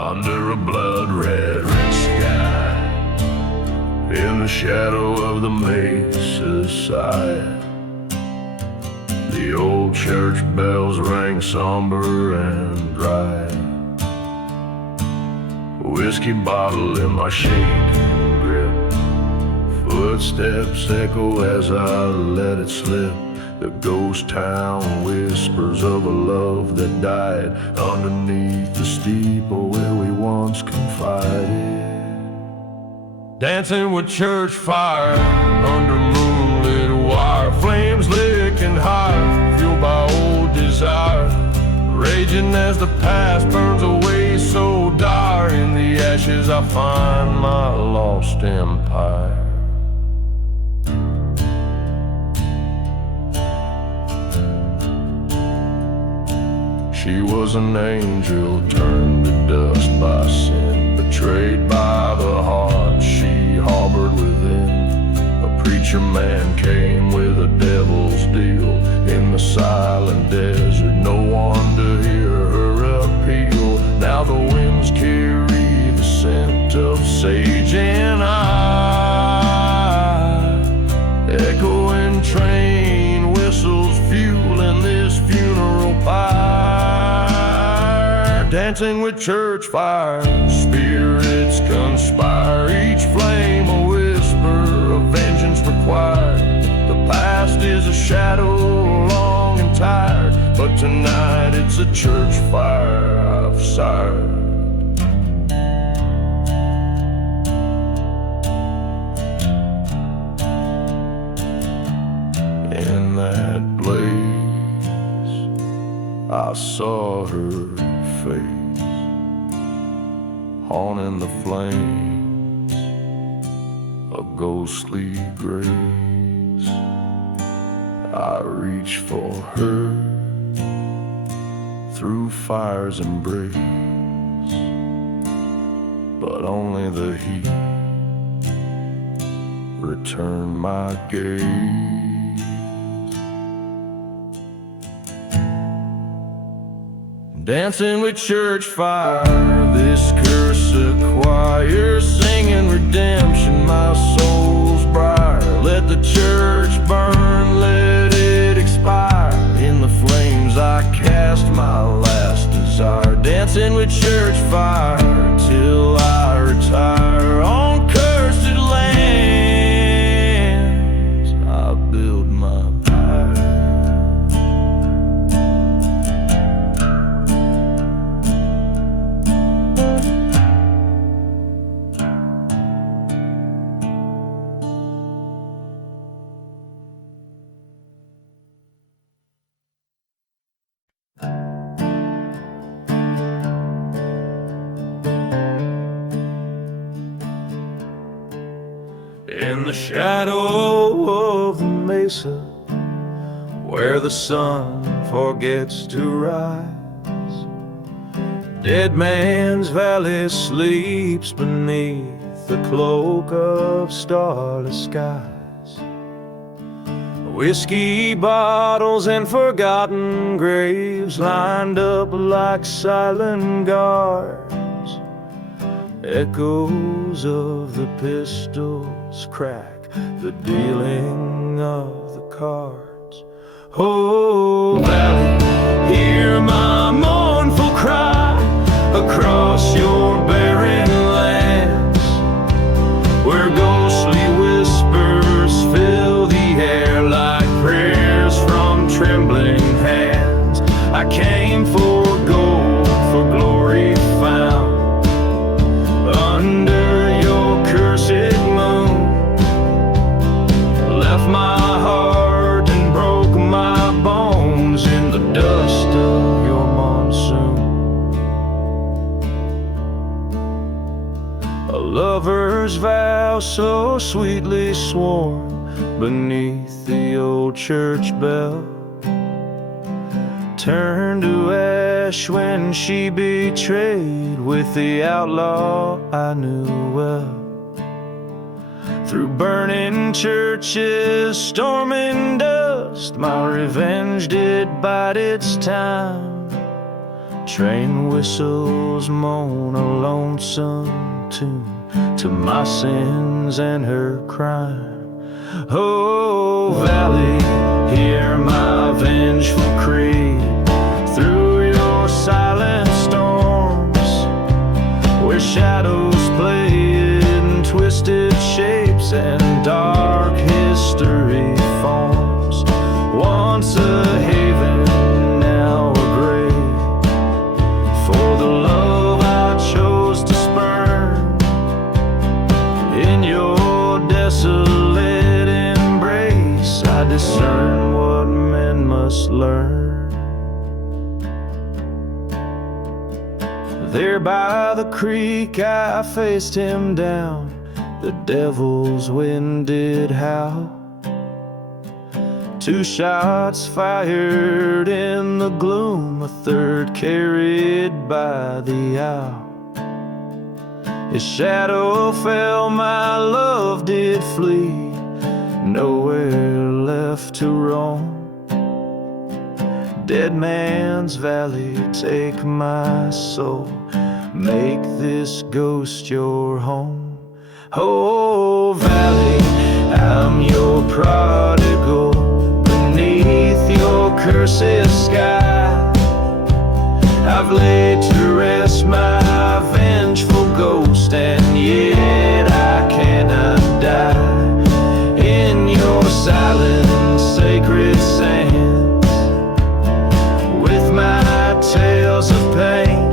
under a blood-red sky, in the shadow of the mesa's side. The old church bells rang somber and dry. Whiskey bottle in my shaking grip. Footsteps echo as I let it slip. The ghost town whispers of a love that died underneath the steeple where we once confided. Dancing with church fire under moonlit wire, flames licking high, fueled by old desire, raging as the past burns away so dire. In the ashes I find my lost empire. She was an angel turned to dust by sin, betrayed by the heart she harbored within. A preacher man came with a devil's deal in the silent desert, no one to hear her appeal. Now the winds carry the scent of sage and I, echoing train whistles fueling this funeral pyre. Dancing with church fire, spirits conspire, each flame a whisper of vengeance required. The past is a shadow long and tired, but tonight it's a church fire I've sired. In that blaze I saw her face, haunting the flames of ghostly grace. I reach for her through fire's embrace, but only the heat returned my gaze. Dancing with church fire, this cursed choir, singing redemption, my soul's briar. Let the church burn, let it expire. In the flames I cast my last desire. Dancing with church fire till I retire. On cursed lands I build my in the shadow of the mesa, where the sun forgets to rise. Dead Man's Valley sleeps beneath the cloak of starless skies. Whiskey bottles and forgotten graves lined up like silent guards. Echoes of the pistols crack the dealing of the cards. Oh, Valley, hear my mournful cry across your barren lands, where ghostly whispers fill the air like prayers from trembling hands. I came for gold, for glory found under your cursed moon. Left my heart and broke my bones in the dust of your monsoon. A lover's vow so sweetly sworn beneath the old church bell turned to ash when she betrayed with the outlaw I knew well. Through burning churches, storming dust, my revenge did bide its time. train whistles moan a lonesome tune to my sins and her crime. Oh, valley, hear my vengeful creed through your silent storms, where shadows play in twisted shapes and dark history forms. Once a haven, now a grave, for the love I chose to spurn. In your desolate embrace, I discern what men must learn. There by the creek I faced him down, the devil's wind did howl. 2 shots fired in the gloom, a third carried by the owl. His shadow fell, my love did flee, nowhere left to roam. Dead man's valley, take my soul, make this ghost your home. Oh, valley, I'm your prodigal, beneath your cursed sky. I've laid to rest my vengeful ghost, and yet I cannot die. In your silent, sacred sands, with my tales of pain,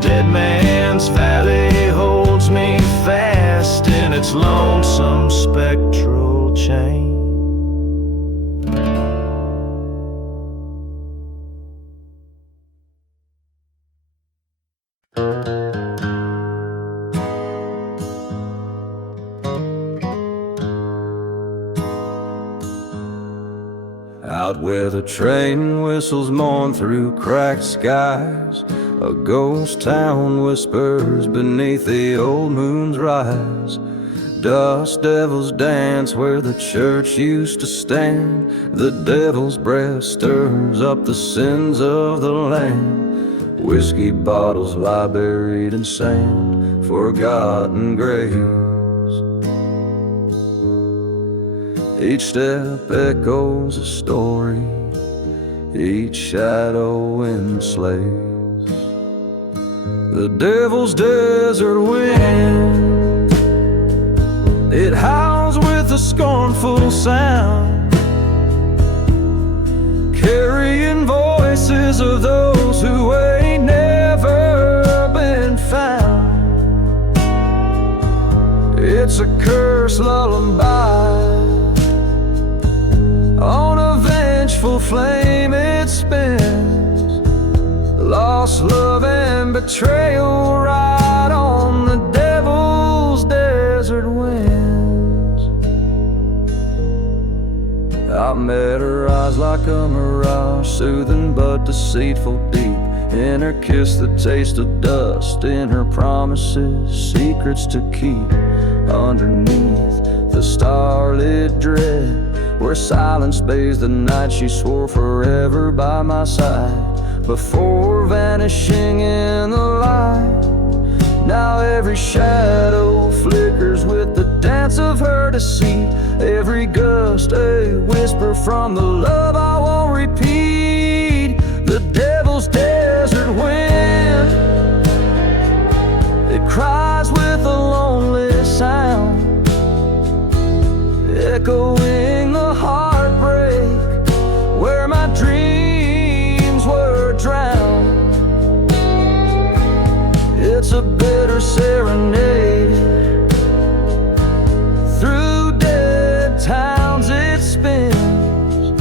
dead man's valley holds me fast in its lonesome spectral chain. Out where the train whistles mourn through cracked skies, a ghost town whispers beneath the old moon's rise. Dust devils dance where the church used to stand. The devil's breath stirs up the sins of the land. Whiskey bottles lie buried in sand, forgotten graves. Each step echoes a story, each shadow enslaves. The devil's desert wind, it howls with a scornful sound, carrying voices of those who ain't never been found. It's a cursed lullaby, on a vengeful flame it spins. Lost love and betrayal ride on the devil's desert winds. I met her eyes like a mirage, soothing but deceitful deep. In her kiss the taste of dust, in her promises secrets to keep. Underneath the starlit dread, where silence bathes the night, she swore forever by my side, before vanishing in the light. Now every shadow flickers with the dance of her deceit, every gust a whisper from the love I won't repeat. The devil's desert wind, it cries with a lonely sound, echoing the heartbreak where my dreams were drowned. It's a bitter serenade, through dead towns it spins.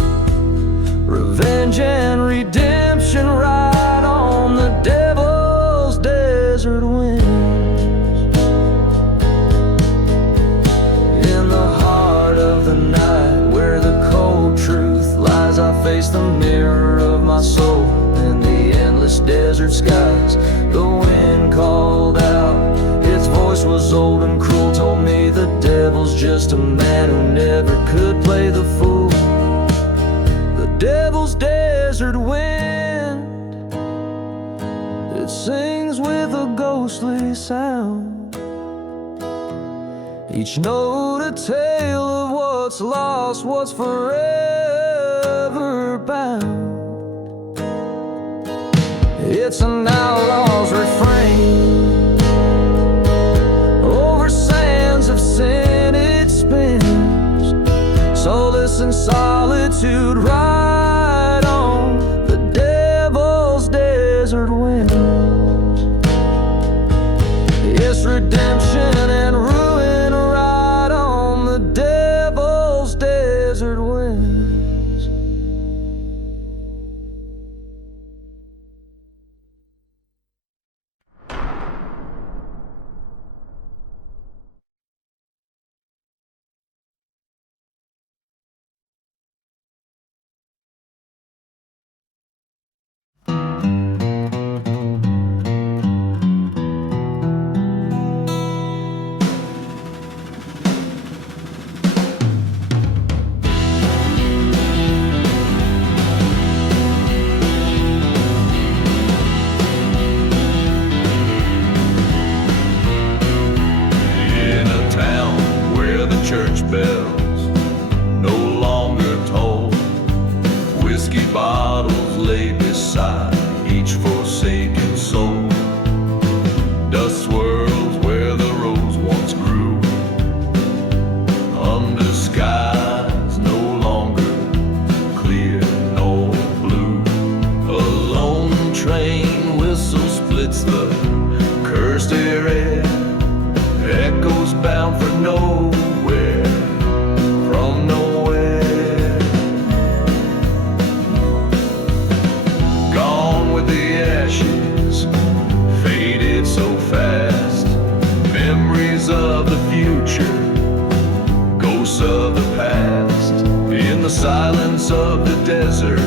Revenge and redemption ride on the devil's desert winds. I face the mirror of my soul in the endless desert skies. The wind called out, its voice was old and cruel, told me the devil's just a man who never could play the fool. The devil's desert wind, sings with a ghostly sound, each note a tale of what's lost, what's forever bound. It's an outlaw's refrain, over sands of sin it spins, solace and solitude ride on the devil's desert winds. Yes, redemption and ruin ride on the devil's desert winds. Church bells no longer toll. Whiskey bottles lay beside each forsaken soul. Dust swirls where the rose once grew, under skies no longer clear nor blue. A lone train whistle splits the cursed air, echoes bound for nowhere. From nowhere, gone with the ashes, faded so fast. Memories of the future, ghosts of the past. In the silence of the desert,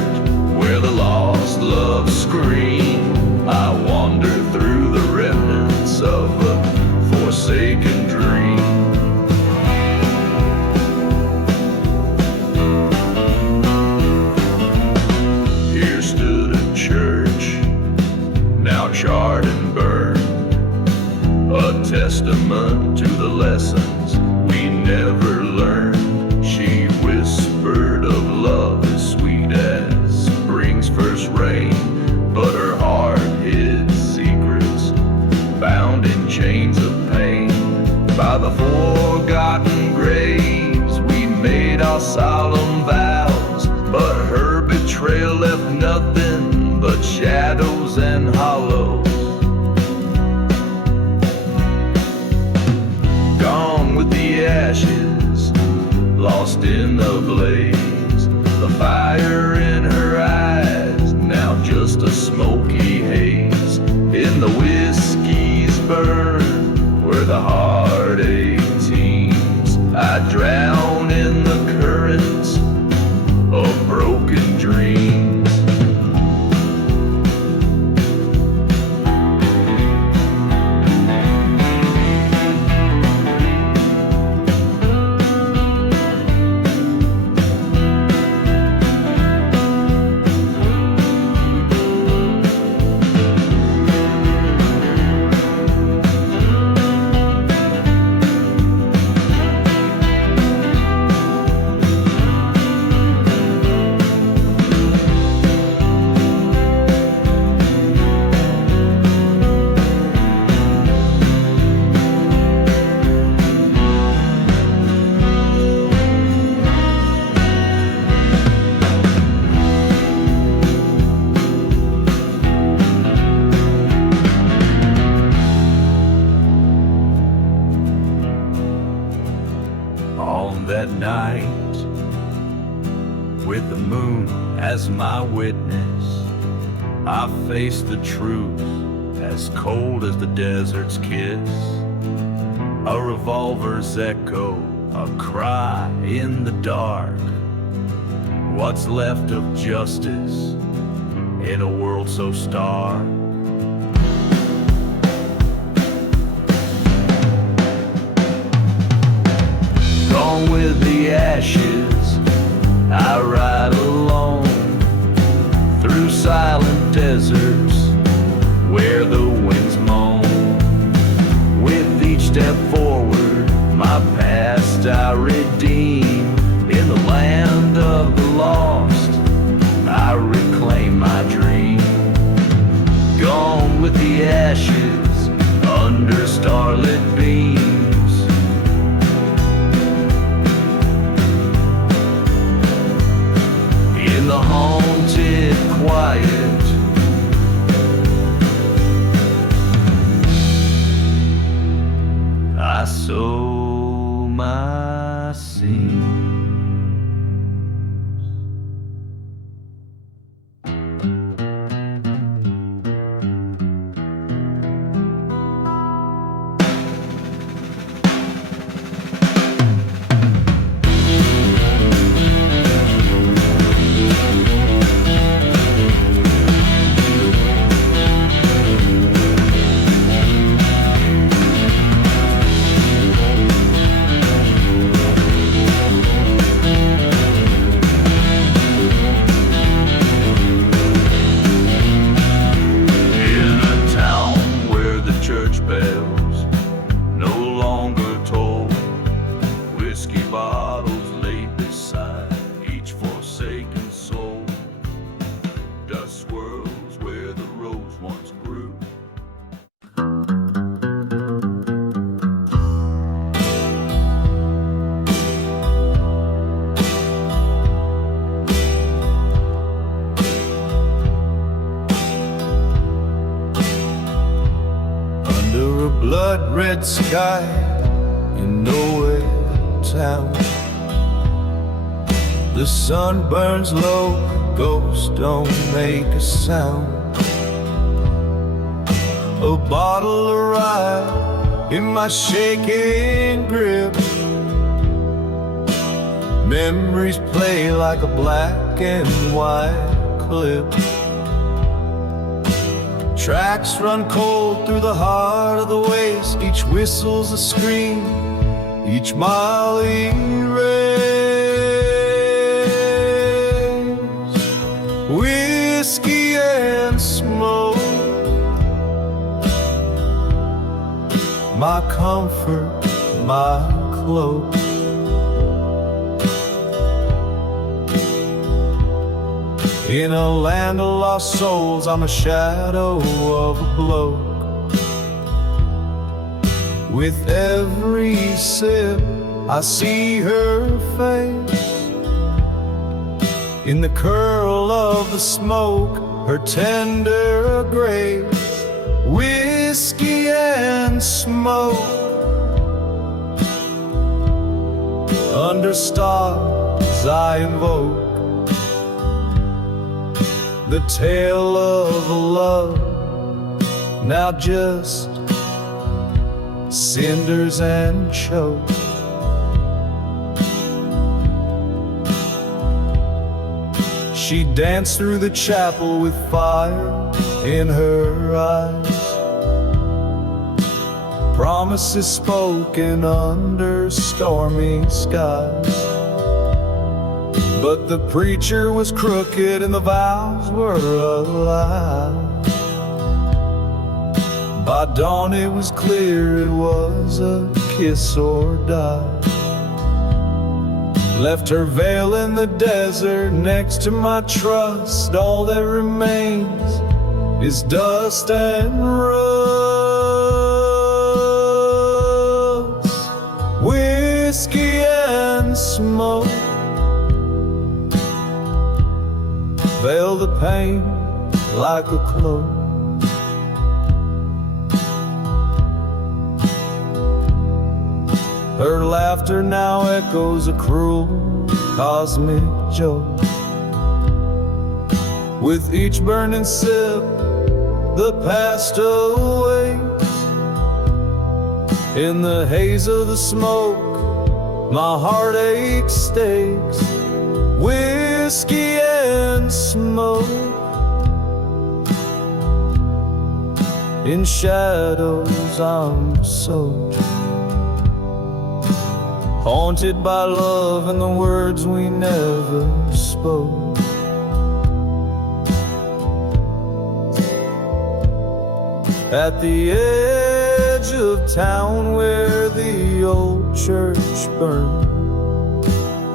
where the lost love scream, I wander through the remnants of a forsaken dream. Charred and burned, a testament to the lessons we never learned. She whispered of love as sweet as spring's first rain, but her heart hid secrets, bound in chains of pain. By the forgotten graves we made our solemn vows, but her betrayal left nothing but shadows and hollows. Gone with the ashes, lost in the blaze. The fire in her eyes, now just a smoky haze. In the whiskey's burn, where the heartache teems, I drown in the currents of broken dreams. That night, with the moon as my witness, I faced the truth as cold as the desert's kiss. A revolver's echo, a cry in the dark. What's left of justice in a world so stark? Gone with the ashes, I ride alone through silent deserts where the the haunted quiet. I sow my seeds. Blood-red sky in nowhere town. The sun burns low, ghosts don't make a sound. A bottle arrived in my shaking grip. Memories play like a black and white clip. Tracks run cold through the heart of the waste. Each whistle's a scream, each mile erased. Whiskey and smoke, my comfort, my cloak. In a land of lost souls, I'm a shadow of a bloke. With every sip, I see her face. In the curl of the smoke, her tender grace. Whiskey and smoke, under stars I invoke the tale of a love, now just cinders and choke. She danced through the chapel with fire in her eyes, promises spoken under stormy skies. But the preacher was crooked and the vows were a lie. By dawn it was clear it was a kiss or die. Left her veil in the desert next to my trust. All that remains is dust and rust. Whiskey and smoke veil the pain like a cloak. Her laughter now echoes a cruel cosmic joke. With each burning sip, the past awaits. In the haze of the smoke, my heartache stakes. Whiskey and smoke, in shadows I'm soaked. Haunted by love and the words we never spoke. At the edge of town where the old church burned,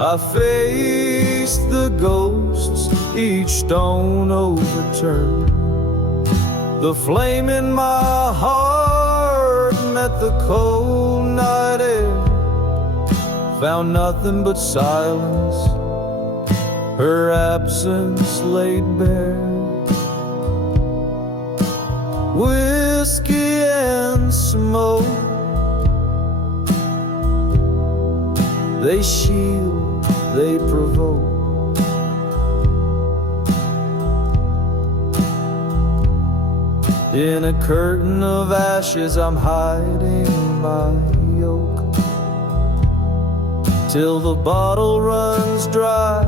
I faced the ghosts, each stone overturned. The flame in my heart met the cold night air, found nothing but silence her absence laid bare. Whiskey and smoke, they shield, they provoke. In a curtain of ashes I'm hiding my yoke, till the bottle runs dry.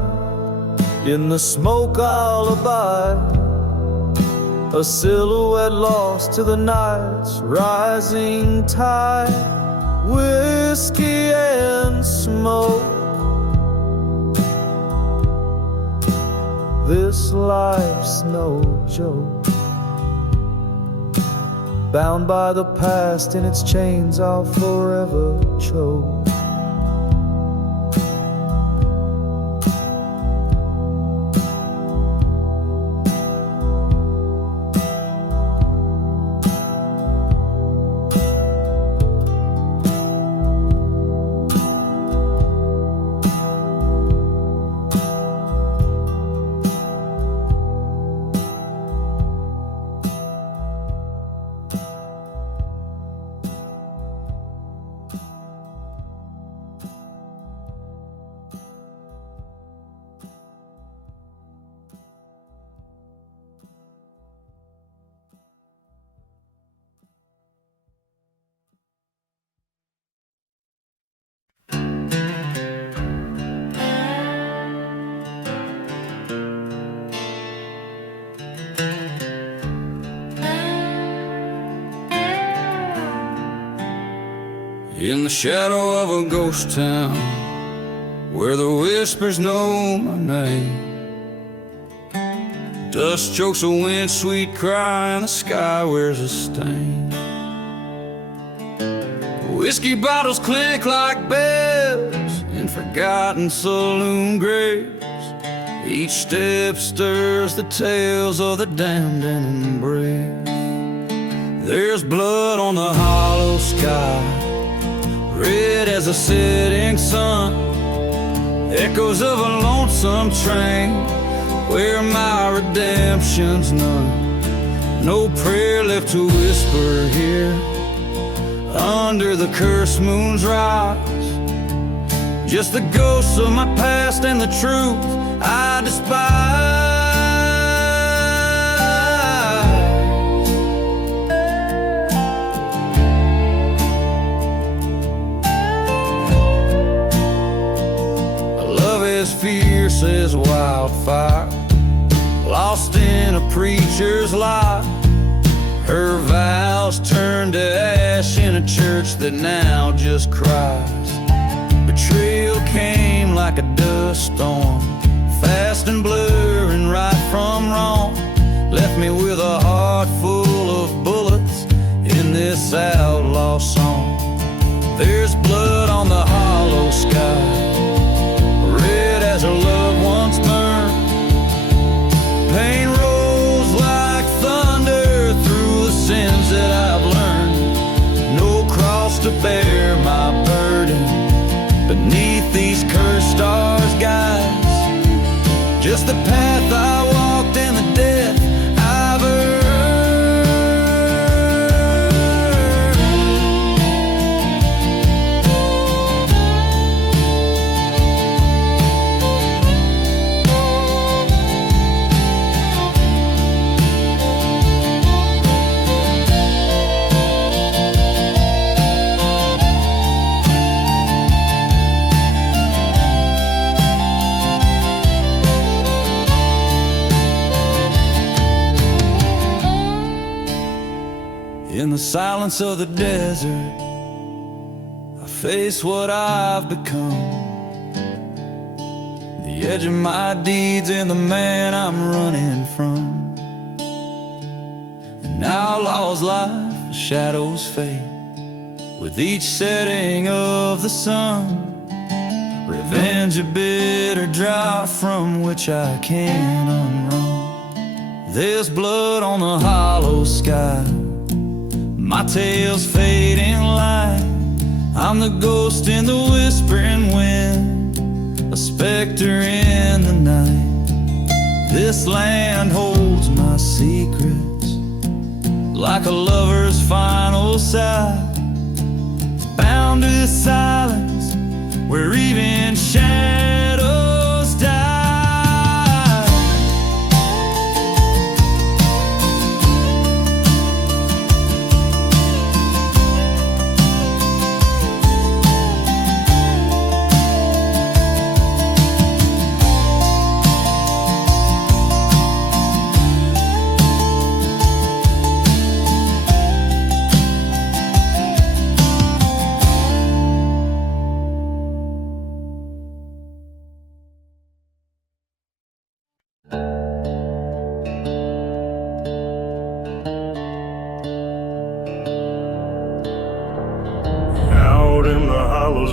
In the smoke I'll abide, a silhouette lost to the night's rising tide. Whiskey and smoke, this life's no joke. Bound by the past, in its chains I'll forever choke. In the shadow of a ghost town, where the whispers know my name, dust chokes a wind sweet cry and the sky wears a stain. Whiskey bottles clink like bells in forgotten saloon graves. Each step stirs the tales of the damned and brave. There's blood on the hollow sky, red as a setting sun, echoes of a lonesome train where my redemption's none. No prayer left to whisper here under the cursed moon's rise, just the ghosts of my past and the truth I despise. Fierce as wildfire, lost in a preacher's lie. Her vows turned to ash in a church that now just cries. Betrayal came like a dust storm, fast and blurring right from wrong. Left me with a heart full of bullets in this outlaw song. There's blood on the hollow sky, as her loved ones burn. Pain rolls like thunder through the sins that I've learned. No cross to bear my burden beneath these cursed stars, guys. Just the path I walked and the death I've earned. In the silence of the desert, I face what I've become, the edge of my deeds and the man I'm running from. An outlaw's life, a shadow's fate, with each setting of the sun. Revenge a bitter drought from which I can't unrun. There's blood on the hollow sky, my tale's fading light. I'm the ghost in the whispering wind, a specter in the night. This land holds my secrets, like a lover's final sigh. Bound to the silence, where even shadows die.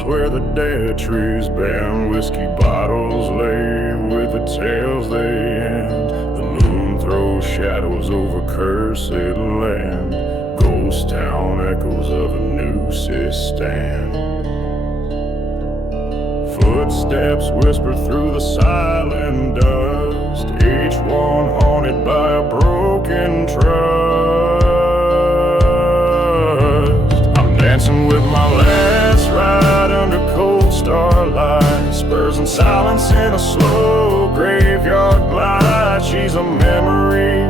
Where the dead trees bend, whiskey bottles lay with the tales they end. The moon throws shadows over cursed land. Ghost town echoes of a new stand. Footsteps whisper through the silent dust, each one haunted by a broken trust. I'm dancing with my last ride under cold starlight, spurs and silence in a slow graveyard glide. She's a memory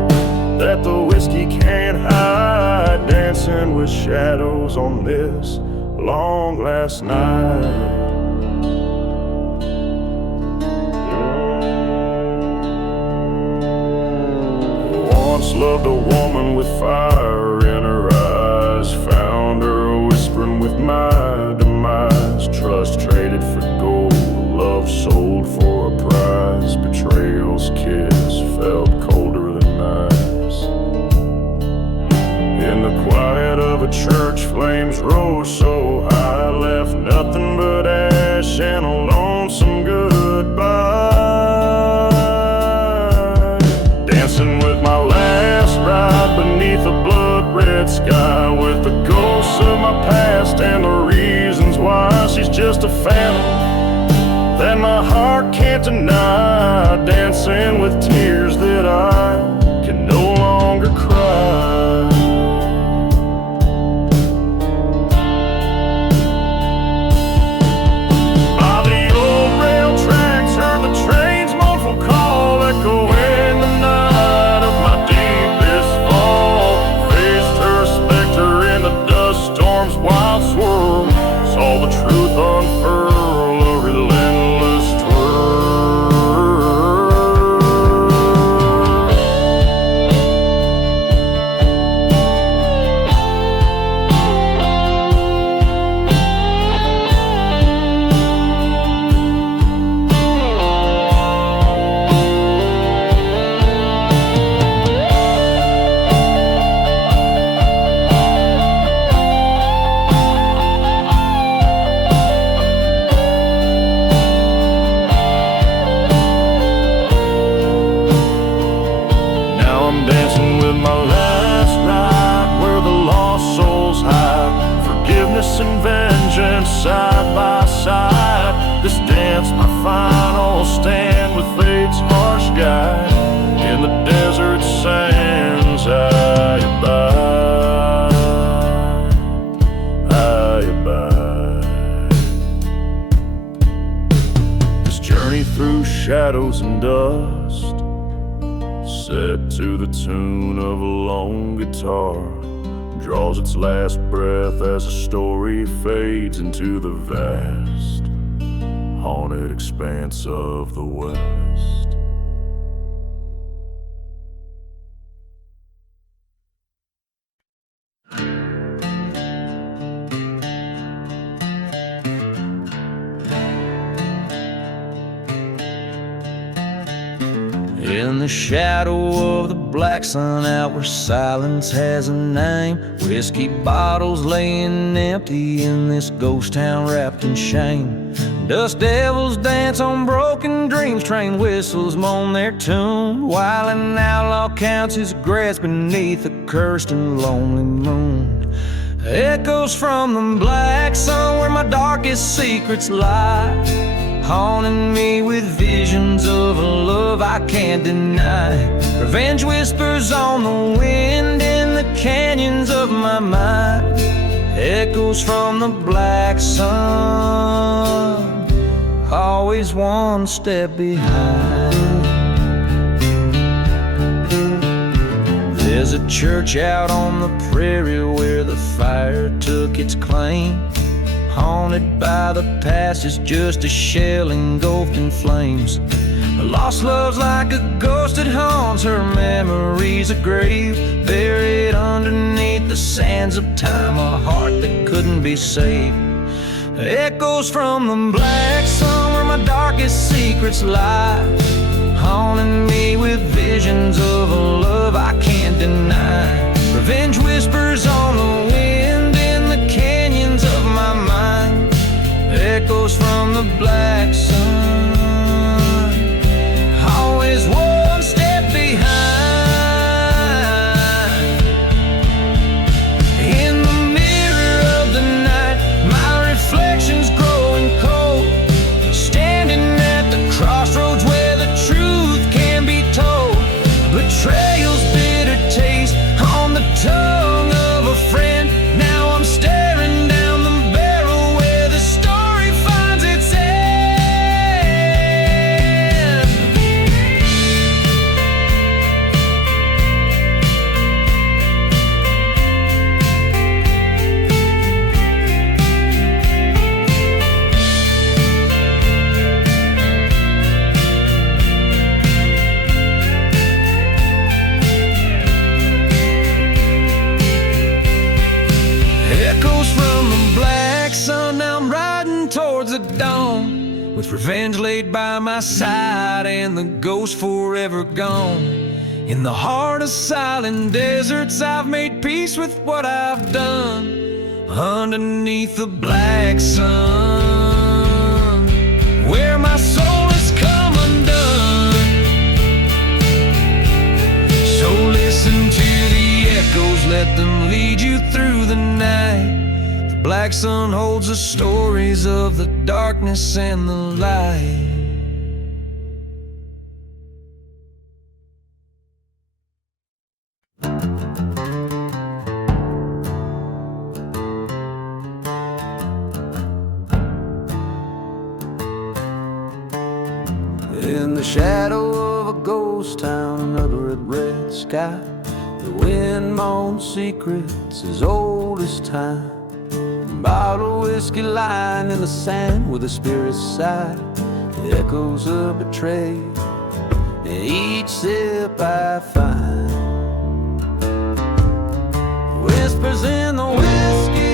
that the whiskey can't hide, dancing with shadows on this long last night. Once loved a woman with fire in her eyes, found her whispering with my demise. Trust traded for gold, love sold for a prize. Betrayal's kiss felt colder than ice. In the quiet of a church, flames rose so high, left nothing but ash and a lonesome goodbye. Dancing with my last ride beneath a blood-red sky, with the ghosts of my past and the reasons why. She's just a phantom that my heart can't deny, dancing with tears that I can no longer cry. By the old rail tracks, heard the train's mournful call echo in the night of my deepest fall. Faced her specter in the dust storm's wild swirl, saw the truth unfurl, a relentless and vengeance side by side. This dance, my final stand with fate's harsh guide. In the desert sands, I abide. This journey through shadows and dust, set to the tune of a lone guitar, draws its last breath as a story fades into the vast, haunted expanse of the West. In the shadow of the black sun, out where silence has a name, whiskey bottles laying empty in this ghost town wrapped in shame. Dust devils dance on broken dreams, train whistles moan their tune, while an outlaw counts his grass beneath a cursed and lonely moon. Echoes from the black sun where my darkest secrets lie, haunting me with visions of a love I can't deny. Revenge whispers on the wind in the canyons of my mind, echoes from the black sun, always one step behind. There's a church out on the prairie where the fire took its claim. Haunted by the past, is just a shell engulfed in flames. A lost love's like a ghost that haunts her memories, a grave buried underneath the sands of time, a heart that couldn't be saved. Echoes from the black sun where my darkest secrets lie, haunting me with visions of a love I can't deny. Revenge whispers on the wind in the canyons of my mind, echoes from the black sun, always one step behind. In the mirror of the night, my reflection's growing cold, standing at the crossroads where the truth can be told. Betrayal's bitter taste on the tongue of a friend. Now I'm staring down the barrel where the story finds its end. Echoes from the black sun, now I'm riding towards the dawn, with revenge laid by my side and the ghost forever gone. In the heart of silent deserts, I've made peace with what I've done. Underneath the black sun, where my soul has come undone. So listen to the echoes, let them lead you through the night. The black sun holds the stories of the darkness and the light. In the shadow of a ghost town under a red sky, the wind moans secrets as old as time. Bottle whiskey lying in the sand where the spirits sigh, the echoes of betrayal in each sip I find. Whispers in the whiskey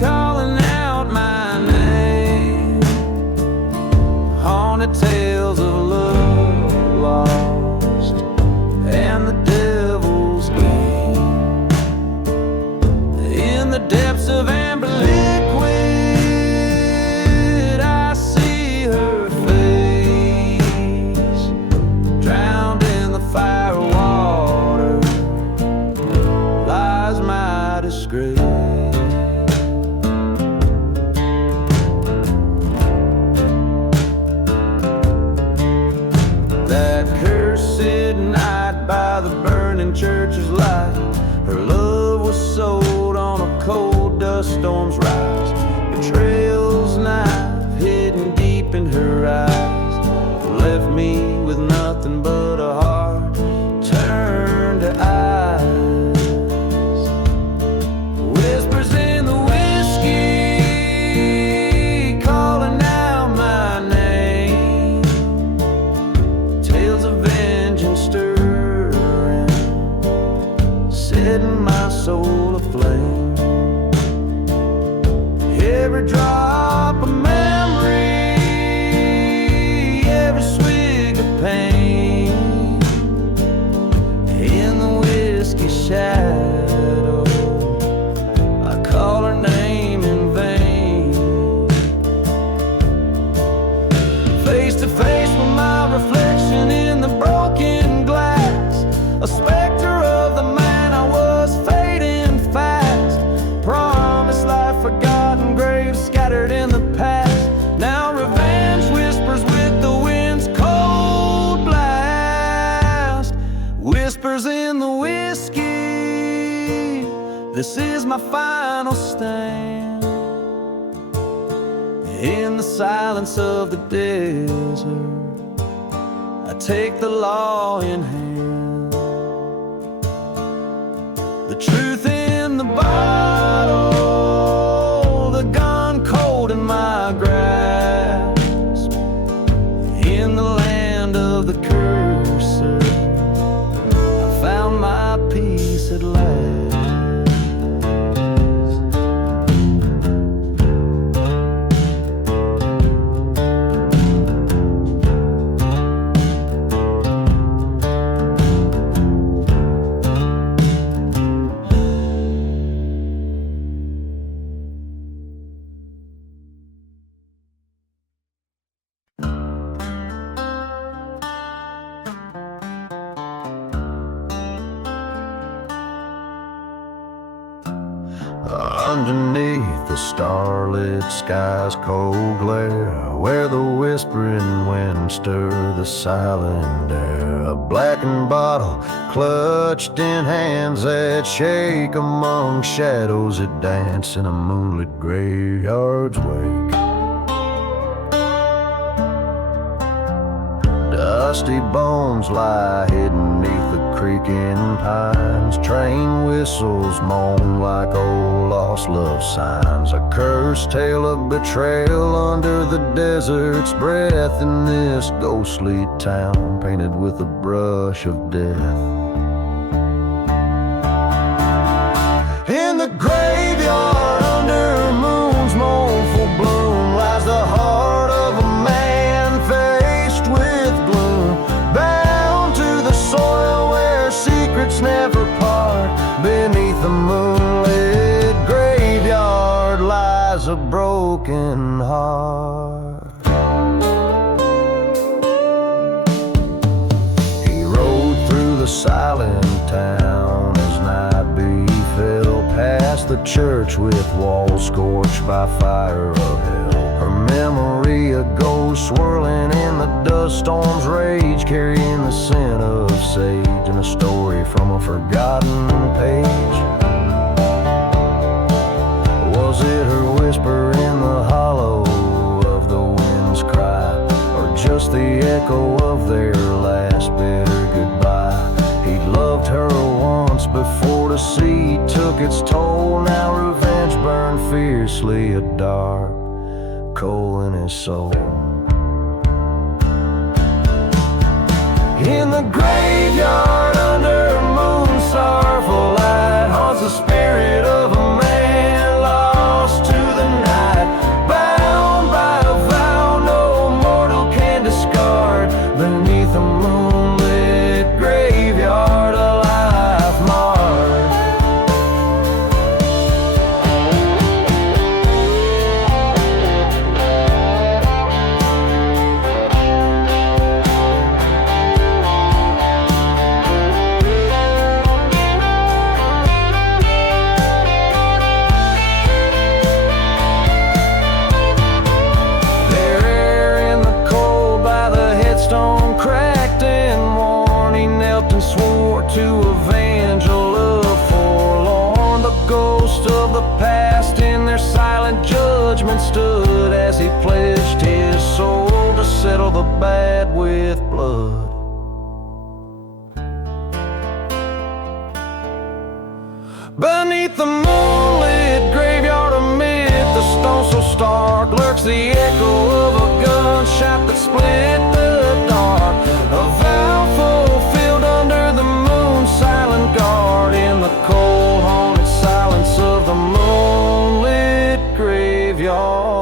calling out my name, haunted tales of love lost and the devil's game. In the depths of amber liquid, I see her face, drowned in the fire water lies my disgrace. That cursed night by the burning church's light, her love was sold on a cold dust storm's rise. Betrayal's knife hidden deep in her eyes left me with nothing but a heart turned to ice. Whispers in the whiskey calling out my name, tales of vengeance stirring, setting my soul aflame. Every drop of memory, every swig of pain, This is my final stand in the silence of the desert. I take the law in hand, the truth in the bottle, the gun cold in my grasp. In the land of the cursor, I found my peace at last. Underneath the starlit sky's cold glare, where the whispering wind stir the silent air, a blackened bottle clutched in hands that shake among shadows that dance in a moonlit graveyard's wake. Dusty bones lie hidden neath the creaking pines. Train whistles moan like old lost love signs. A cursed tale of betrayal under the desert's breath in this ghostly town painted with a brush of death. In the graveyard under moon's mournful bloom lies the heart of a man faced with gloom, bound to the soil where secrets never part. Beneath the moonlit graveyard lies a broken heart. He rode through the silent town as night befell, past the church with walls scorched by fire of hell. Her memory a ghost swirling in the dust storm's rage, carrying the scent of sage and a story from a forgotten page. Was it her whisper in the hollow of the wind's cry, or just the echo of their last bitter goodbye? He loved her once before the sea took its toll. Now revenge burned fiercely, a dark coal in his soul. In the graveyard under moon's sorrowful light haunts the spirit of a man lost to the night, bound by a vow no mortal can discard. Beneath a moonlit graveyard, a life marred. Stone cracked and worn, he knelt and swore to avenge a love forlorn. The ghost of the past in their silent judgment stood as he pledged his soul to settle the bad with blood. Beneath the moonlit graveyard amid the stone so stark lurks the echo of a gunshot that split the dark. A vow fulfilled under the moon's silent guard, in the cold haunted silence of the moonlit graveyard.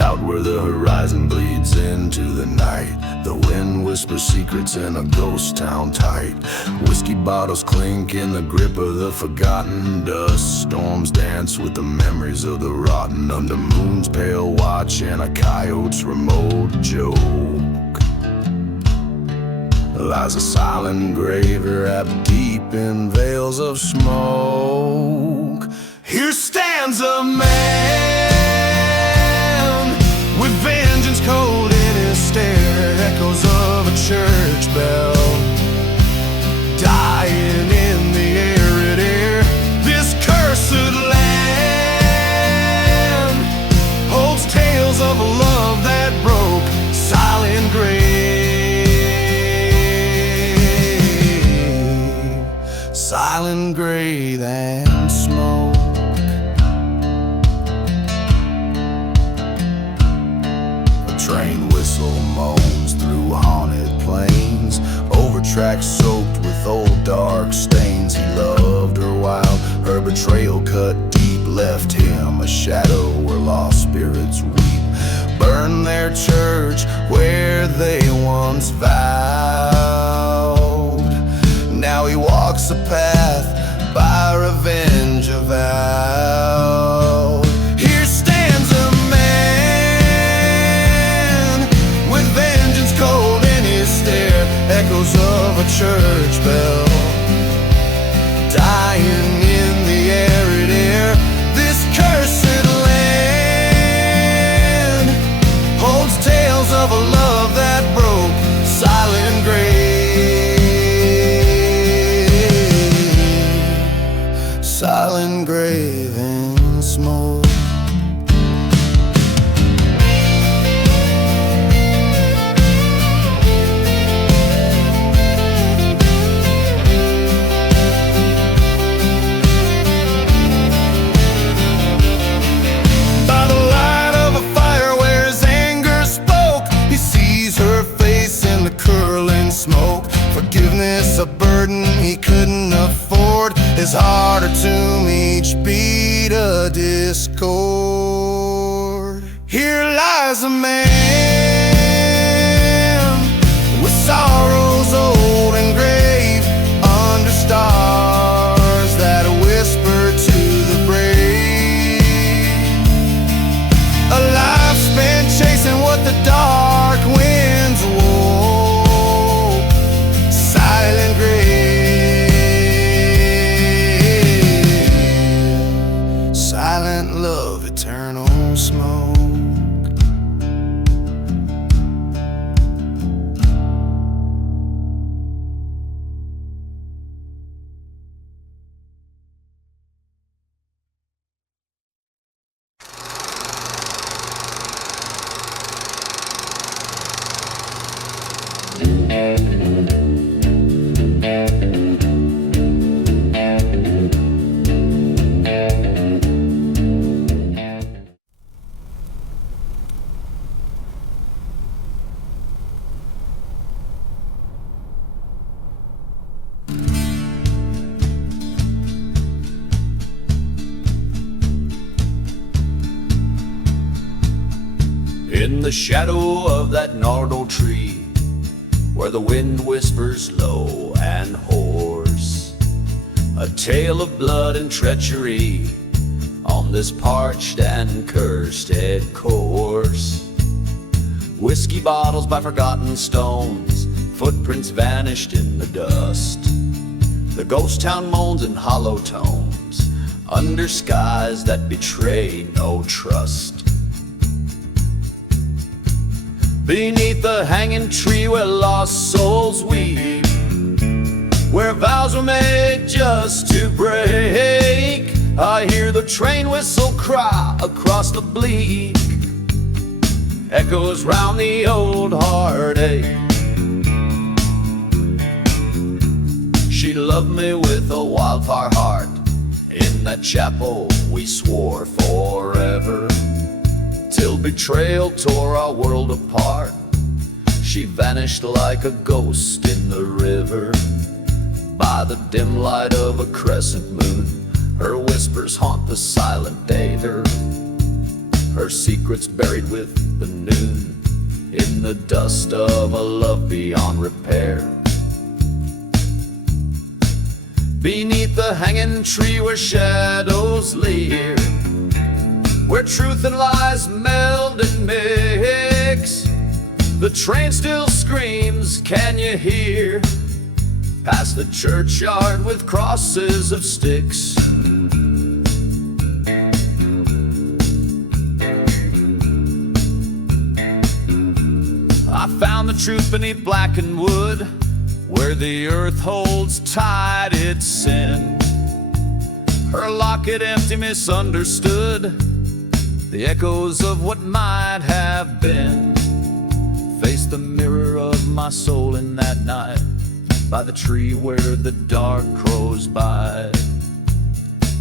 Out where the horizon bleeds into the night, the wind whispers secrets in a ghost town tight. Whiskey bottles clink in the grip of the forgotten dust. Storms dance with the memories of the rotten under moon's pale watch and a coyote's remote joke. lies a silent grave wrapped deep in veils of smoke. Here stands a man with vengeance cold in his stare, echoes of a church bell dying in the arid air. This cursed land holds tales of a love that broke, silent grave, silent grave and smoke. A train whistle moans through haunted plains, over tracks soaked with old dark stains. He loved her while her betrayal cut deep, left him a shadow where lost spirits weep. Burn their church where they once vowed. Now he walks a path by revenge avowed. Here stands a man with vengeance cold in his stare, echoes of a church bell dying in the arid air. This cursed land holds tales of a love that broke, silent grave, silent grave and smoke. Smoke, forgiveness a burden he couldn't afford. His heart or tomb, each beat a discord. Here lies a man with sorrows old and grave, under stars that whisper to the brave. A life spent chasing what the dark winds wore. Silent grave, silent love, eternal smoke. In the shadow of that gnarled old tree, where the wind whispers low and hoarse, a tale of blood and treachery on this parched and cursed course. Whiskey bottles by forgotten stones, footprints vanished in the dust. The ghost town moans in hollow tones, under skies that betray no trust. Beneath the hanging tree where lost souls weep, where vows were made just to break, I hear the train whistle cry across the bleak, echoes round the old heartache. She loved me with a wildfire heart, in that chapel we swore forever, till betrayal tore our world apart. She vanished like a ghost in the river, by the dim light of a crescent moon. Her whispers haunt the silent aether, her secrets buried with the noon, in the dust of a love beyond repair. Beneath the hanging tree where shadows leer, where truth and lies meld and mix, the The train still screams, can you hear? Past the churchyard with crosses of sticks. I found the truth beneath blackened wood, where the earth holds tight its sin. Her locket empty, misunderstood, the echoes of what might have been. Face the mirror of my soul in that night, by the tree where the dark crows bide.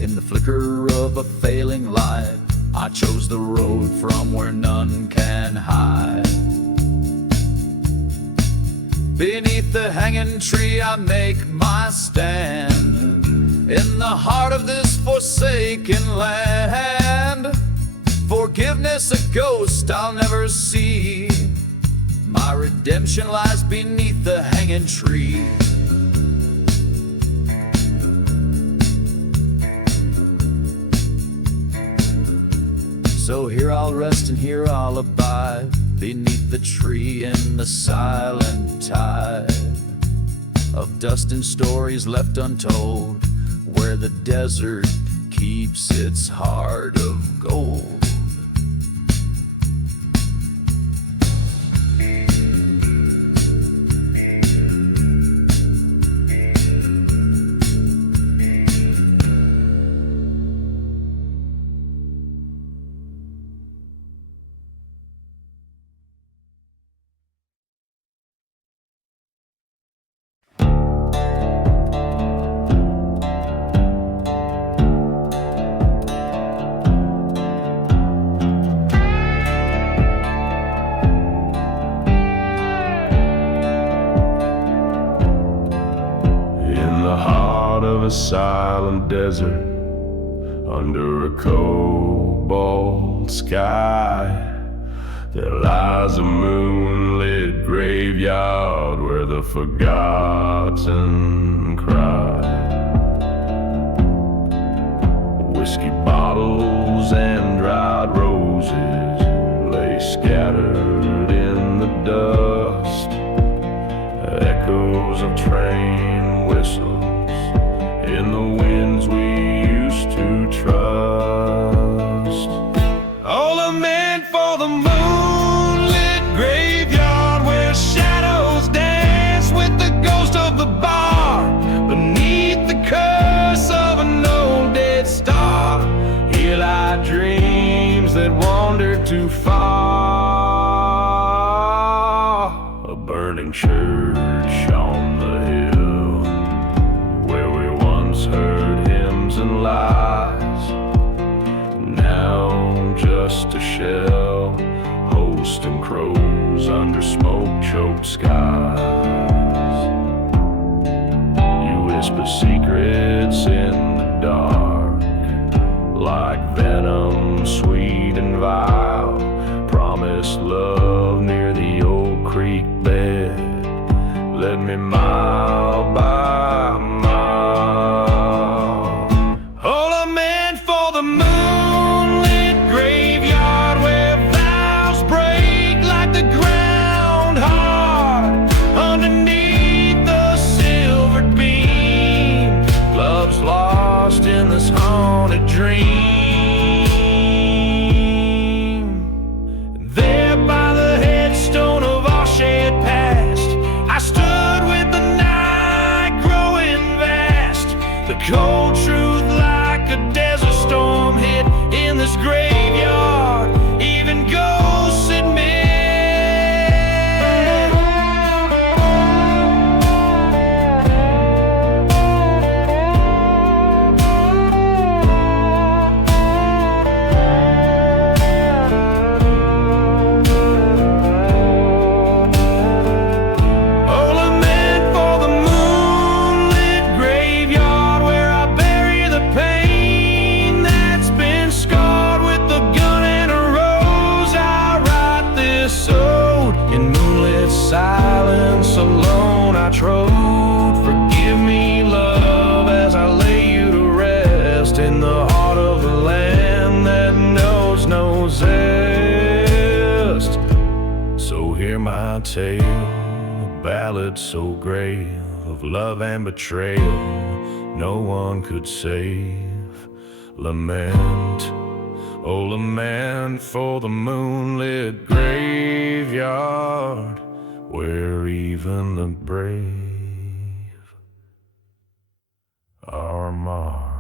In the flicker of a failing light, I chose the road from where none can hide. Beneath the hanging tree I make my stand, in the heart of this forsaken land. Forgiveness a ghost I'll never see, my redemption lies beneath the hanging tree. So here I'll rest and here I'll abide, beneath the tree in the silent tide of dust and stories left untold, where the desert keeps its heart of gold. A silent desert under a cobalt sky, there lies a moonlit graveyard where the forgotten cry. Whiskey bottles and dried roses lay scattered in the dust, echoes of train whistles in the winds we used to trust. Oh, lament for the moonlit graveyard where shadows dance with the ghost of the bar, beneath the curse of an old dead star. Here lie dreams that wandered too far. A burning church on the hill, where we once heard hymns and lies, now just a shell, host and crows under smoke-choked skies. You whisper secrets in the dark, like venom sweet and vile. Promised love near the old creek bed, led me mile by mile. Oh, lament for the moonlit graveyard where vows break like the ground hard underneath the silvered beam. Love's lost in this haunted dream. There by the headstone of our shared past, I stood with the night growing vast. The cold truth like a desert storm hit in this graveyard, even ghosts admit. Oh, lament for the moonlit graveyard where I bury the pain that's been scarred with the gun and a rose. I write this ode in moonlit silence, alone I trode. Forgive me, love, as I lay you to rest in the heart of the land that knows no zest. So hear my tale, a ballad so grave of love and betrayal no one could save. Lament, oh lament for the moonlit graveyard where even the brave are marked.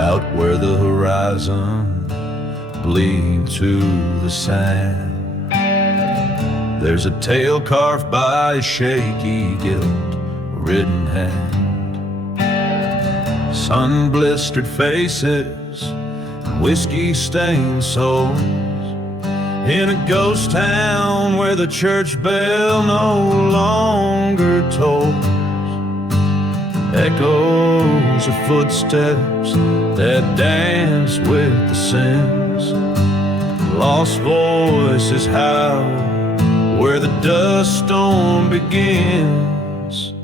Out where the horizon bleeds to the sand, there's a tale carved by a shaky guilt-ridden hand. Sun-blistered faces, whiskey-stained souls, in a ghost town where the church bell no longer tolls. Echoes of footsteps that dance with the sins. Lost voices howl where the dust storm begins.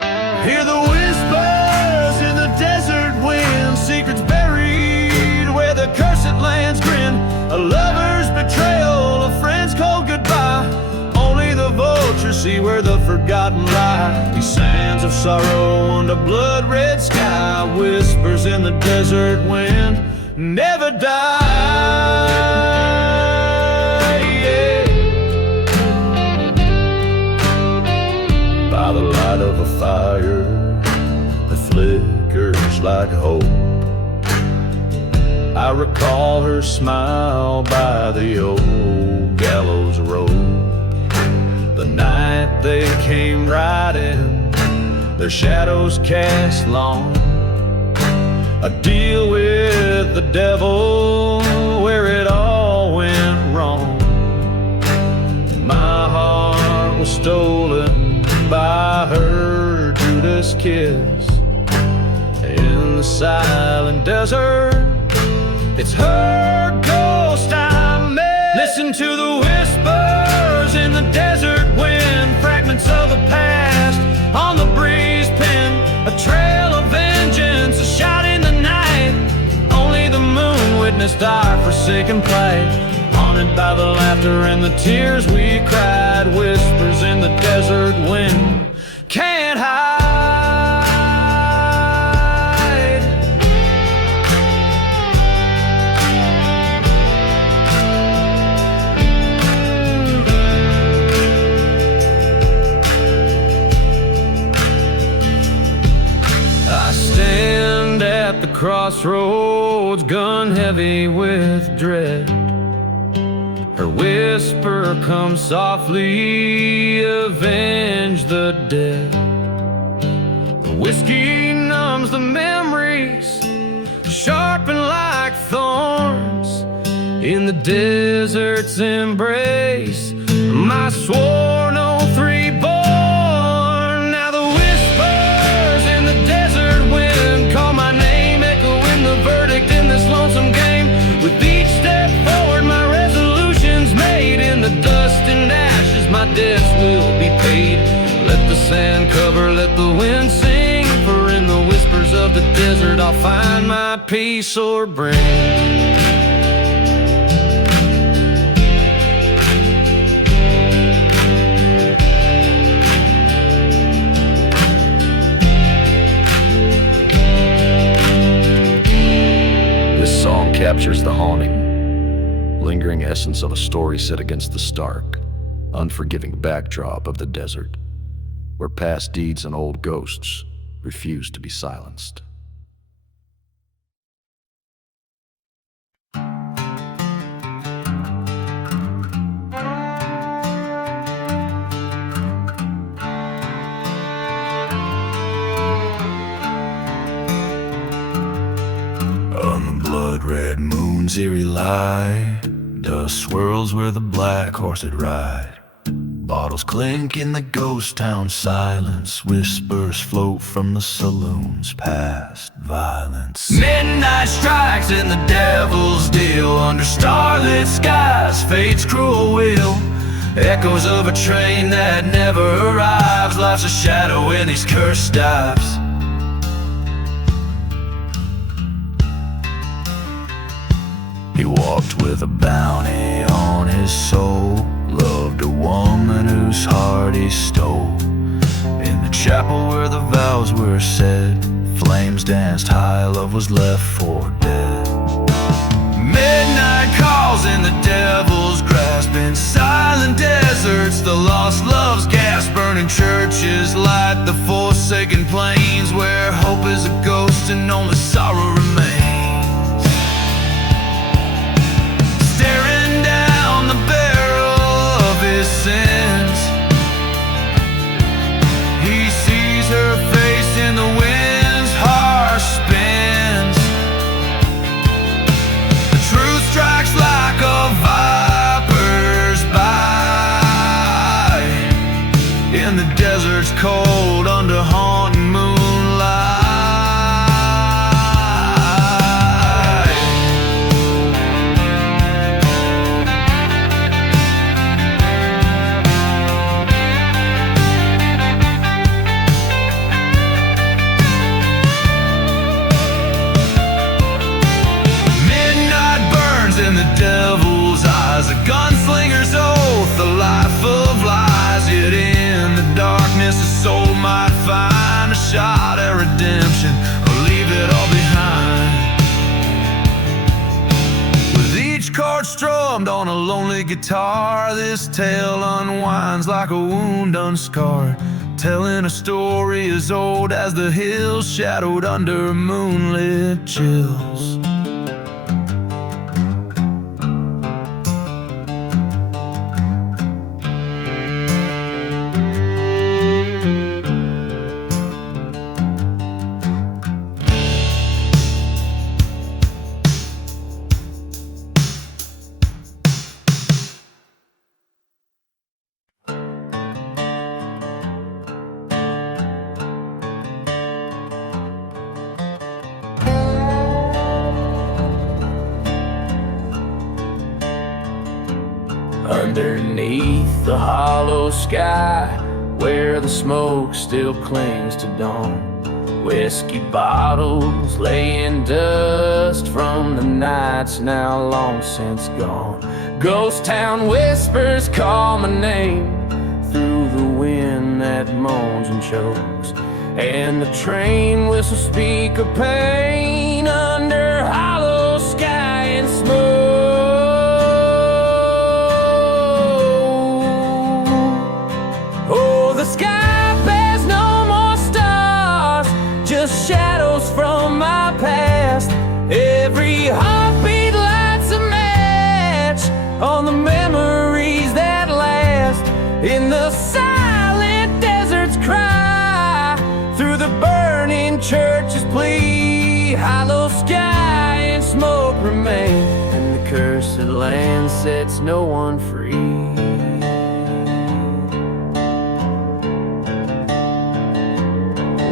Hear the whispers in the desert wind, secrets buried where the cursed lands grin. A lover's betrayal, a friend's cold goodbye. Only the vultures see where the forgotten lie. These sands of sorrow under blood-red sky, whispers in the desert wind never die. Yeah. By the light of a fire that flickers like hope, I recall her smile by the old gallows road. The night they came riding, their shadows cast long. A deal with the devil where it all went wrong. My heart was stolen by her Judas kiss. In the silent desert, it's her ghost I miss. Listen to the whispers in the desert wind, fragments of the past on the breeze pen. A trail of vengeance, a shot in the night. Only the moon witnessed our forsaken plight. Haunted by the laughter and the tears we cried. Whispers in the desert wind can't hide. At the crossroads, gun heavy with dread. Her whisper comes softly, avenge the dead. The whiskey numbs the memories, sharpen like thorns. In the desert's embrace, my sworn oath reborn. Now the whispers in the desert wind call my name, verdict in this lonesome game. With each step forward, my resolution's made. In the dust and ashes, my debts will be paid. Let the sand cover, let the wind sing. For in the whispers of the desert, I'll find my peace or brain. This song captures the haunting, lingering essence of a story set against the stark, unforgiving backdrop of the desert, where past deeds and old ghosts refuse to be silenced. Blood-red moon's eerie light, dust swirls where the black horse had ride. Bottles clink in the ghost town silence, whispers float from the saloons past violence. Midnight Midnight strikes and the devil's deal. Under starlit skies, fate's cruel wheel. Echoes of a train that never arrives. Life's a shadow in these cursed dives. He walked with a bounty on his soul. Loved a woman whose heart he stole. In the chapel where the vows were said, flames danced high, love was left for dead. Midnight calls in the devil's grasp. In silent deserts, the lost love's gasp. Burning churches light the forsaken plains, where hope is a ghost and only sorrow remains. Staring down the barrel of his sins, he sees her face in the wind's harsh spins. The truth strikes like a viper's bite in the desert's cold under haunting moonlight. In the devil's eyes, a gunslinger's oath, a life of lies. Yet in the darkness, a soul might find a shot at redemption, or leave it all behind. With each chord strummed on a lonely guitar, this tale unwinds like a wound unscarred, telling a story as old as the hills, shadowed under moonlit chills. Underneath the hollow sky, where the smoke still clings to dawn, whiskey bottles lay in dust from the nights now long since gone. Ghost town whispers call my name through the wind that moans and chokes, and the train whistles speak of pain under hollow sky and smoke. Sky bears no more stars, just shadows from my past. Every heartbeat lights a match on the memories that last. In the silent desert's cry, through the burning church's plea, hollow sky and smoke remain, and the cursed land sets no one free.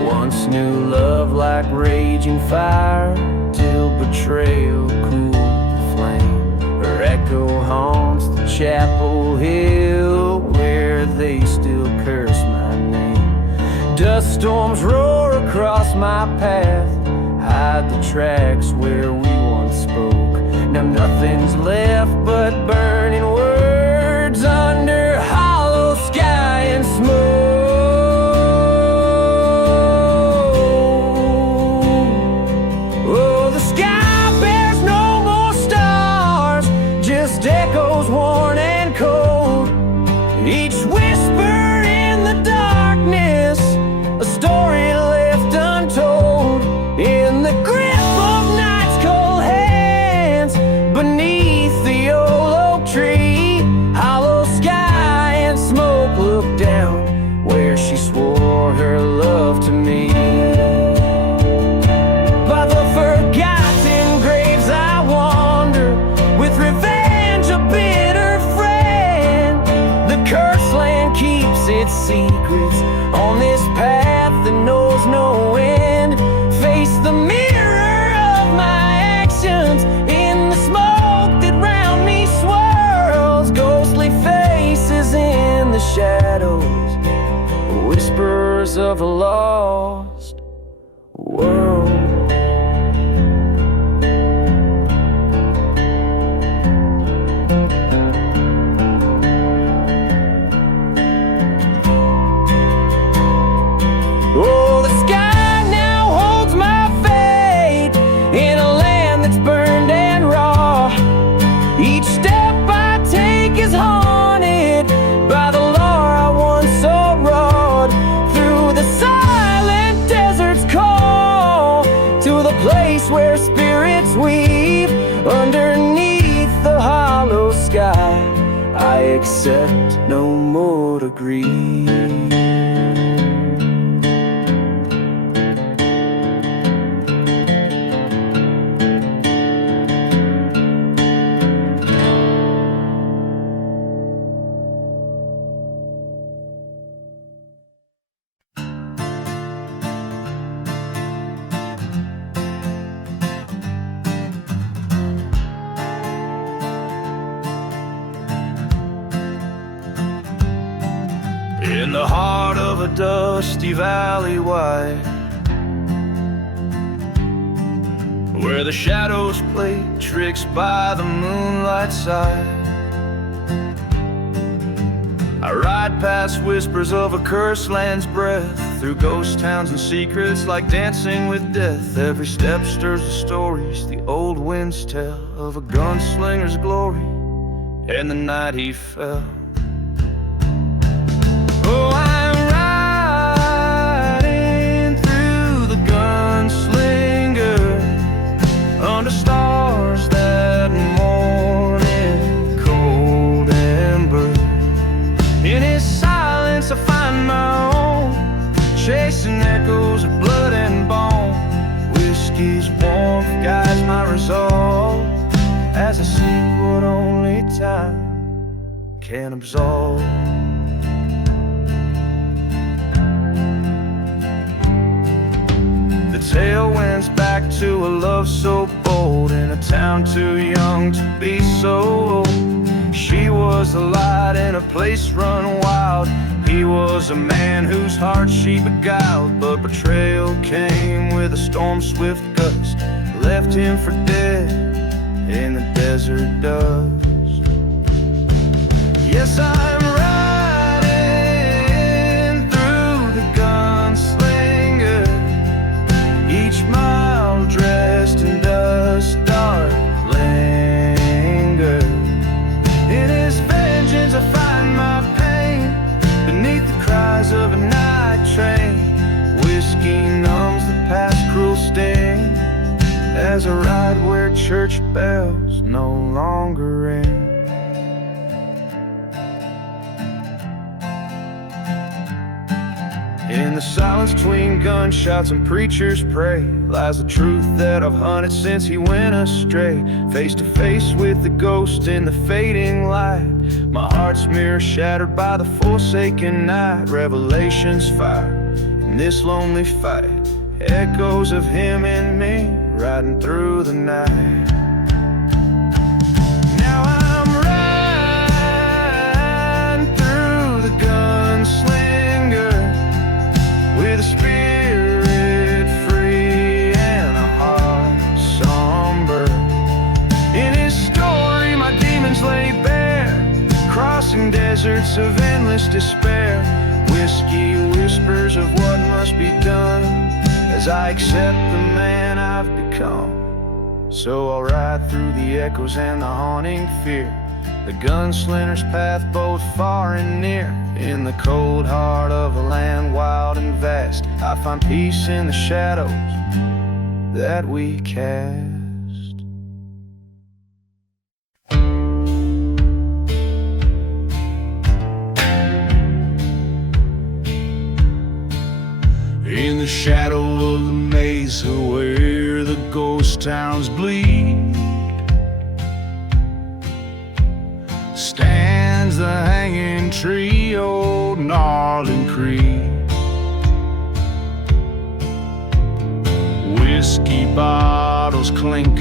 Once knew love like raging fire, till betrayal cooled the flame. Her echo haunts the chapel hill, where they still curse my name. Dust storms roar across my path, hide the tracks where we once spoke. Now nothing's left but burning words under hollow sky and smoke. Echoes worn and cold, each whisper in the darkness, a story left untold. In the grip of night's cold hands, beneath the old oak tree, place where spirits weave underneath the hollow sky. I accept no more to grieve. In the heart of a dusty valley wide, where the shadows play tricks by the moonlight side, I ride past whispers of a cursed land's breath, through ghost towns and secrets like dancing with death. Every step stirs the stories the old winds tell of a gunslinger's glory and the night he fell. Oh, I'm riding through the gunslinger under stars that morning, cold and blue. In his silence I find my own, chasing echoes of blood and bone. Whiskey's warmth guides my resolve as I seek what only time can absolve. The tale winds back to a love so bold in a town too young to be so old. She was the light in a place run wild. He was a man whose heart she beguiled, but betrayal came with a storm's swift gust, left him for dead in the desert dust. Yes, I'm riding through the gunslinger, each mile dressed in dust, dark linger. In his vengeance I find my pain beneath the cries of a night train. Whiskey numbs the past cruel sting as I ride where church bells no longer ring. In the silence between gunshots and preachers' pray lies the truth that I've hunted since he went astray. Face to face with the ghost in the fading light, my heart's mirror shattered by the forsaken night. Revelations fire in this lonely fight, echoes of him and me riding through the night. Now I'm riding through the gunslinger with a spirit free and a heart somber. In his story my demons lay bare, crossing deserts of endless despair. Whiskey whispers of what must be done as I accept the man I've become. So I'll ride through the echoes and the haunting fear, the gunslinger's path both far and near. In the cold heart of a land wild and vast, I find peace in the shadows that we cast. In the shadow of the mesa where the ghost towns bleed, stands the hanging tree, old gnarling Creek. Whiskey bottles clink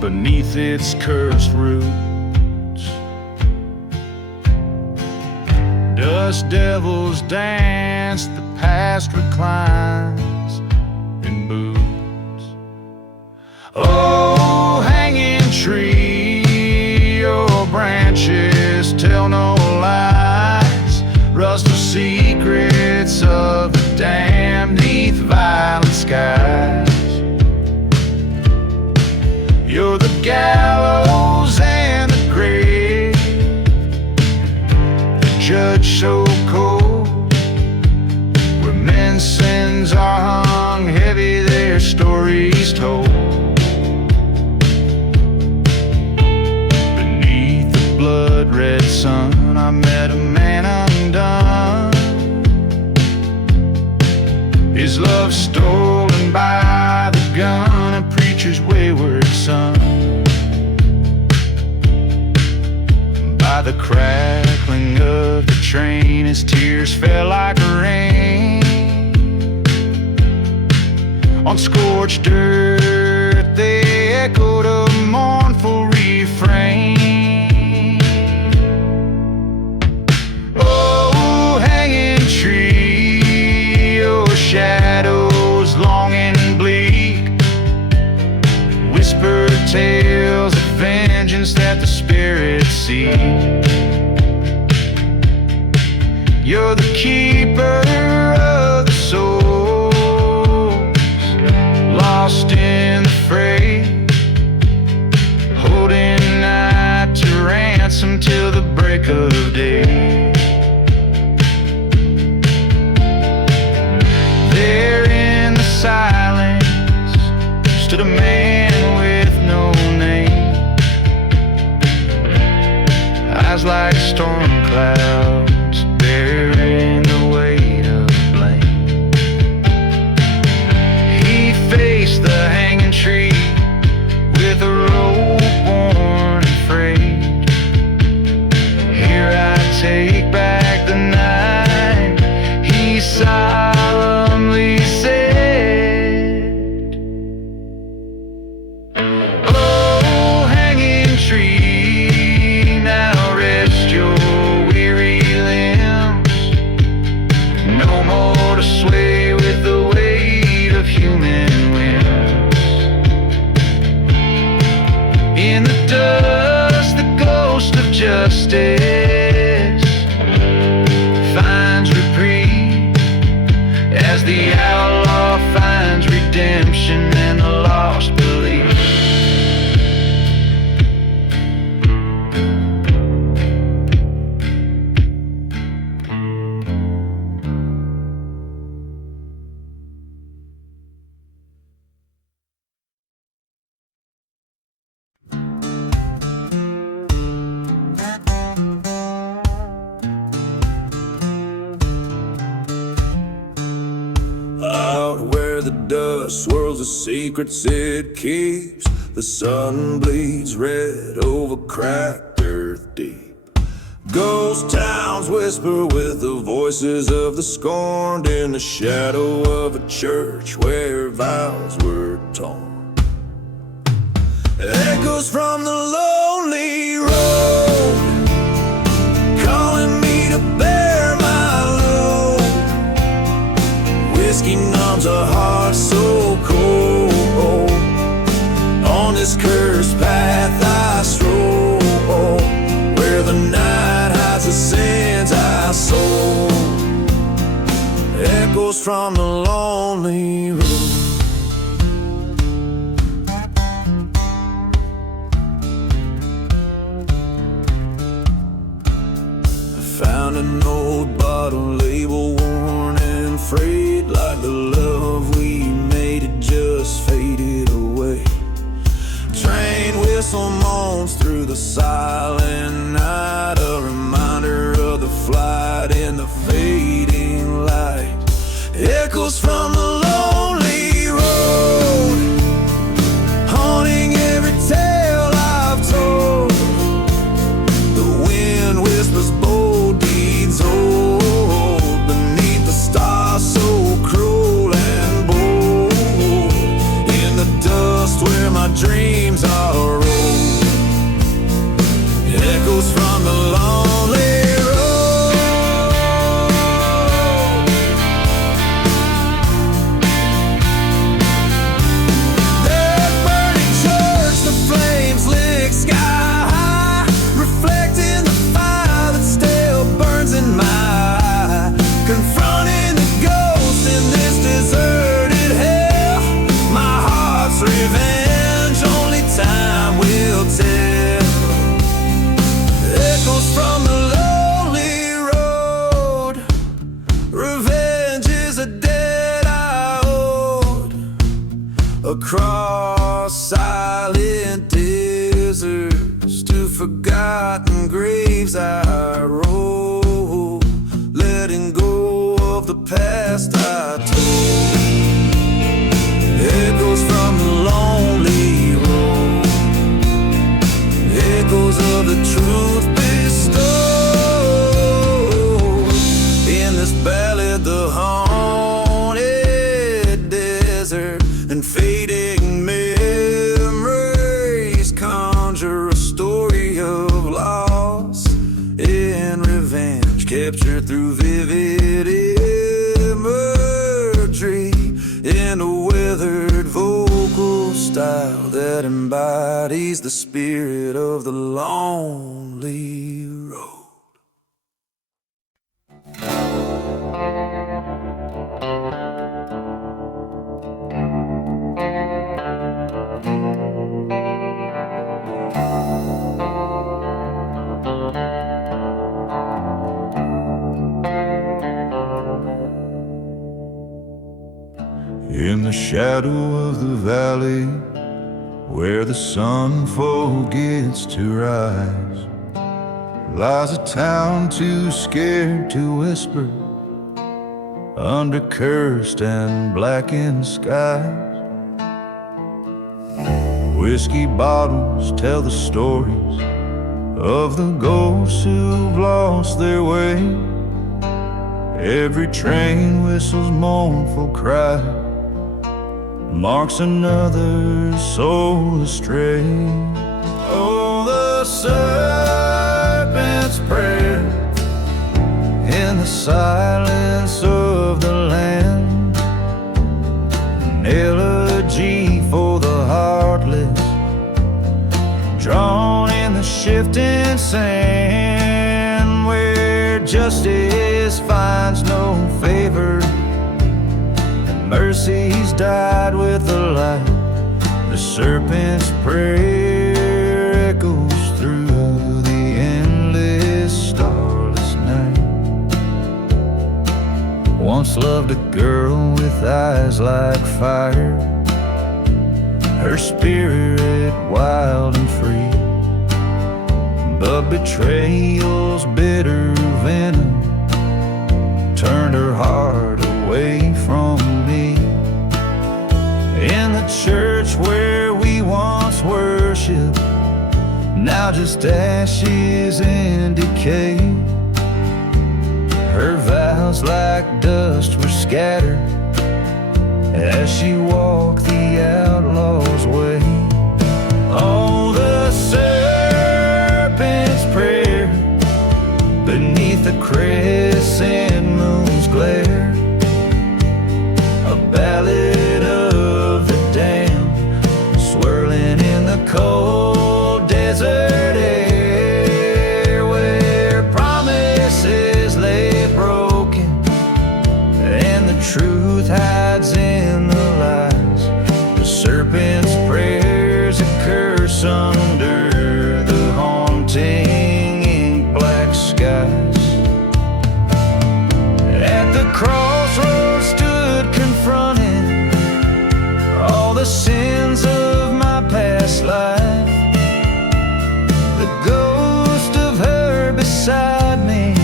beneath its cursed roots, dust devils dance, the past reclines in boots. Oh, hanging tree, your branches tell no lies, rust the secrets of the damned neath violent skies. You're the gallows and the grave, the judge so cold, where men's sins are hung heavy, their stories told. train, his tears fell like rain. On scorched earth they echoed a mournful refrain. Oh, hanging tree, your shadows long and bleak, whisper tales of vengeance that the spirits seek. You're the keeper of the souls, lost in the fray, holding night to ransom till the break of day. There in the silence stood a man with no name, eyes like storm clouds bearing the weight of blame. He faced the hanging tree with a rope worn and frayed. Here I take back the night, he solemnly said. Oh, hanging tree, now rest your weary limbs, no more to sway with the weight of human whims. In the dust, the ghost of justice finds reprieve, as the outlaw finds redemption and the lost belief. Out where the dust swirls the secrets it keeps, the sun bleeds red over cracked earth deep. Ghost towns whisper with the voices of the scorned in the shadow of a church where vows were torn. Echoes from the lonely road calling me to bear my load. Whiskey numbs a heart so cold. On this cursed path I stroll, where the night hides the sins I sold. Echoes from the lonely road. I found an old bottle, label worn and frayed, like the love we made, it just faded away. Train whistle moans through the silent night, a reminder of the flight in the fading light. Echoes from the lonely road, haunting every tale I've told. The wind whispers bold deeds old, beneath the stars so cruel and bold. In the dust where my dreams are rolled. Echoes from the lonely road. That burning church, the flames lick sky high, reflecting the fire that still burns in my eye. Confronting the ghost in this deserted hell, my heart's revenge only time will tell. Echoes from the lonely road, revenge is a debt I owed. Across silent deserts to forgotten graves I roll, letting go of the past I told. Echoes from the lonely road, echoes of the truth bestowed. through vivid imagery in a weathered vocal style that embodies the spirit of the lonely road. In the shadow of the valley, where the sun forgets to rise, lies a town too scared to whisper under cursed and blackened skies. Whiskey bottles tell the stories of the ghosts who've lost their way. Every train whistles mournful cry, marks another soul astray. Oh, the serpent's prayer in the silence of the land, an elegy for the heartless, drawn in the shifting sand, where justice finds no favor, mercy's died with the light. The serpent's prayer echoes through the endless starless night. Once loved a girl with eyes like fire, her spirit wild and free, but betrayal's bitter venom turned her heart away from me. In the church where we once worshiped, now just ashes and decay, her vows like dust were scattered as she walked the outlaw's way. Oh, the serpent's prayer beneath the crescent moon's glare, a ballad of the damned swirling in the cold desert air, where promises lay broken and the truth hides in the lies. The serpent's prayer's a curse under the haunting ink black skies. At the crossroads stood confronting all the sins of my past life, the ghost of her beside me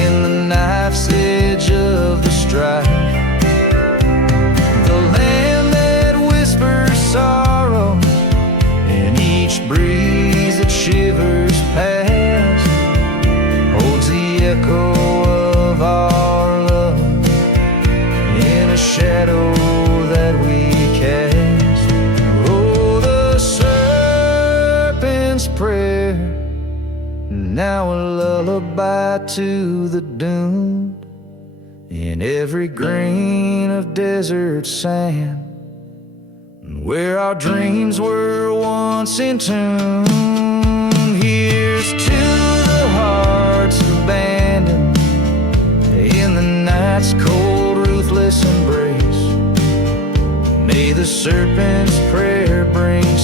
in the knife's edge of the strife, the land that whispers sorrow in each breeze that shivers past, holds the echo of our love in a shadow that we cast. Oh, the serpent's prayer, now a lullaby to the doomed, in every grain of desert sand, where our dreams were once entombed. Here's to the hearts abandoned in the night's cold, ruthless embrace. May the serpent's prayer bring